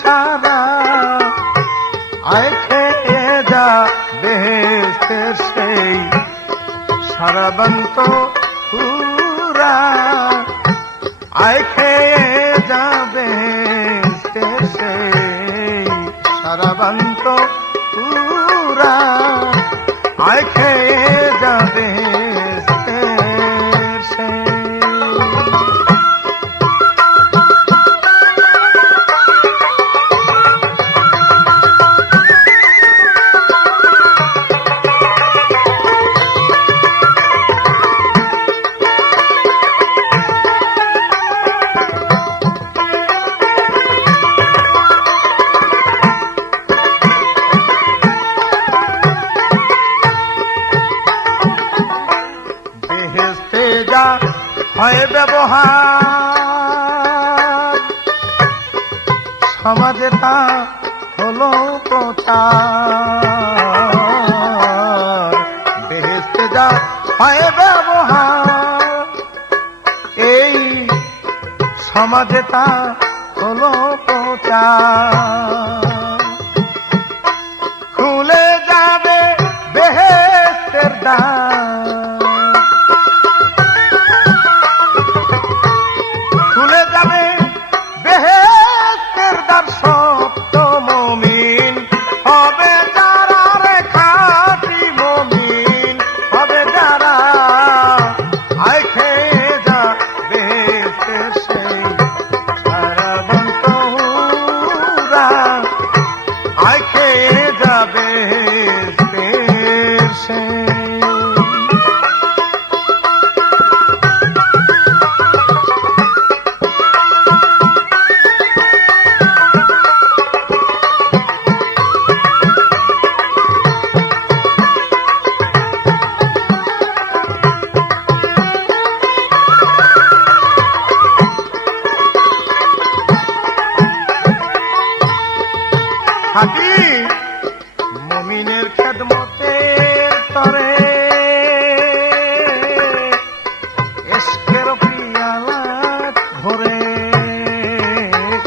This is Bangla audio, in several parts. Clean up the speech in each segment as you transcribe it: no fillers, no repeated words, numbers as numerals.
সারা আয় খেয়ে যা বেহেশতের সেই সারা বন্ত পুরা আয় খেয়ে যা বেহেশতের সেই সারা বন্ত পুরা আয় খেয়ে যা বেহেশতের সেই। হয় ব্যবহার সমাজে তা হলো প্রচার বেহেশতে যা হয় ব্যবহার এই সমাজে তা হলো প্রচার খুলে যাবে বেহেশতের দ্বার খাটি মুমিনের খেদমতে তরে ইশকের পিয়ালা ভরে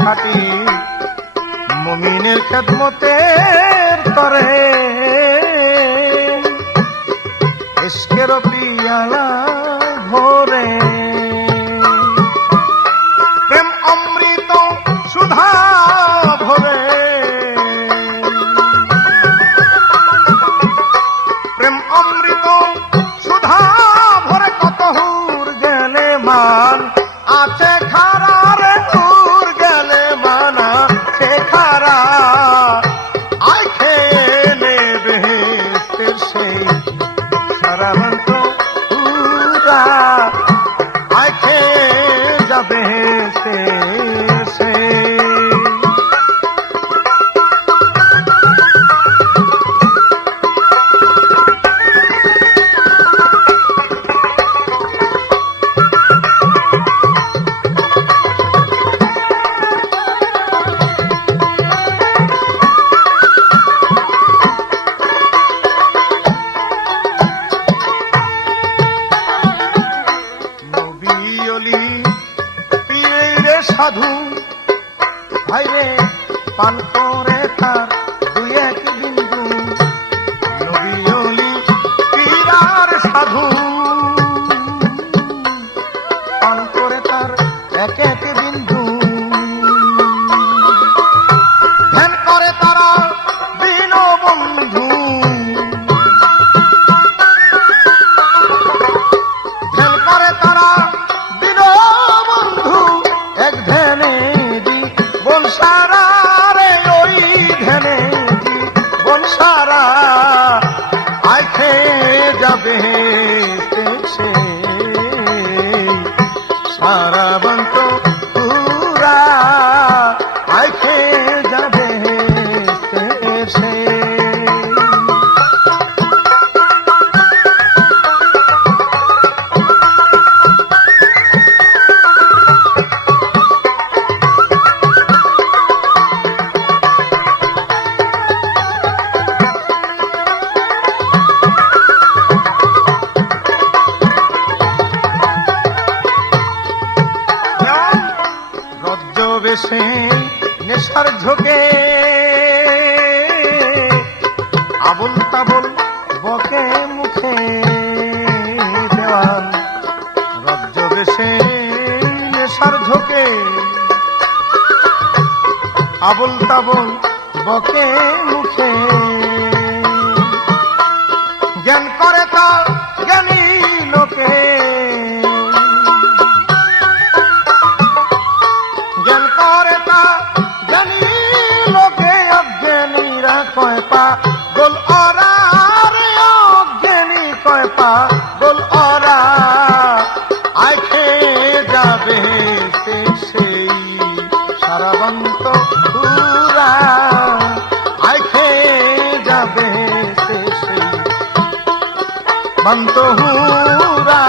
খাটি মুমিনের খেদমতে তরে ইশকের পিয়ালা ভরে প্রেম অমৃত সুধা ভরে প্রেম অমৃত সুধা ভরে কত হুর গেলে মান আছে খারা রে হুর গেলে মান আছে খারা আয় খেয়ে নে বেহেশতের সেই সারা বন্ত পুরা আয় খেয়ে যা বেহেশতের সেই। সাধু ভাইরে পান করে তার দুই এক বিন্দু নবী ওলি পীরার সাধু পান করে তার এক এক বিন্দু ধ্যান করে তারা দীনবন্ধু ধ্যান করে তারা দীনবন্ধু এক ধ্যানে জীবন সারা রে ওই ধ্যানে জীবন সারা আয় খেয়ে যাবে সারা বন্ত পুরা আয় খেয়ে যাবে সে। বেশে নেশার ঝোঁকে আবুল তাবুল বকে মুখে দেওয়ান রজ্জ বেশে নেশার ঝোঁকে আবুল তাবুল বকে মুখে জ্ঞান করে তা জ্ঞানী লোকে জ্ঞান করে তা জ্ঞানী লোকে অজ্ঞানীরা কয় পা গোল অরা রে অজ্ঞানী কয় পা গোল অরা আয় খেয়ে যাবে সেই সারাবন্ত পুরা আয় খেয়ে যাবে সেই বন্ত হুরা